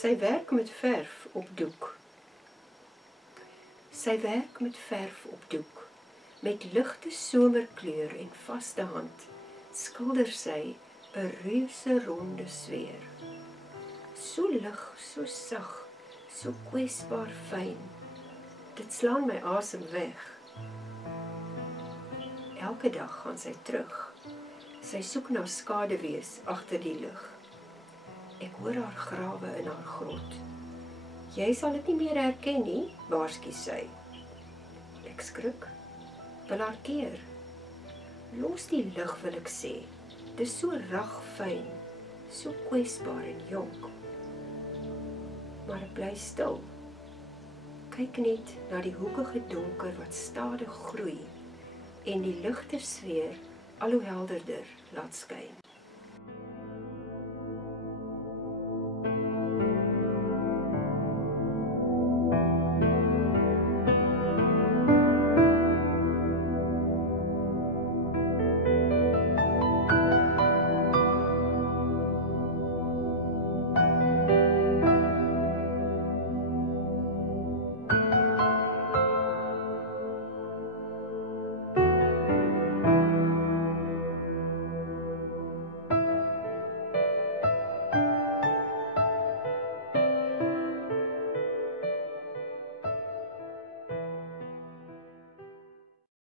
Sy werk met verf op doek. Sy werk met verf op doek. Met ligte somerkleur en vaste hand skilder sy 'n reuse ronde sfeer. So lig, so sag, so kwesbaar fyn. Dit slaan my asem weg. Elke dag gaan sy terug. Sy soek na skaduwees agter die lig. Ek hoor haar grawe in haar grot. Jy sal dit nie meer herken nie, waarsku sy. Ek skrik, wil haar keer. Los die lig, wil ek sê. Dis so ragfyn, so kwesbaar en jonk. Maar ek bly stil. Kyk net na die hoekige donker wat stadig groei en die ligte sfeer al hoe helderder laat skyn.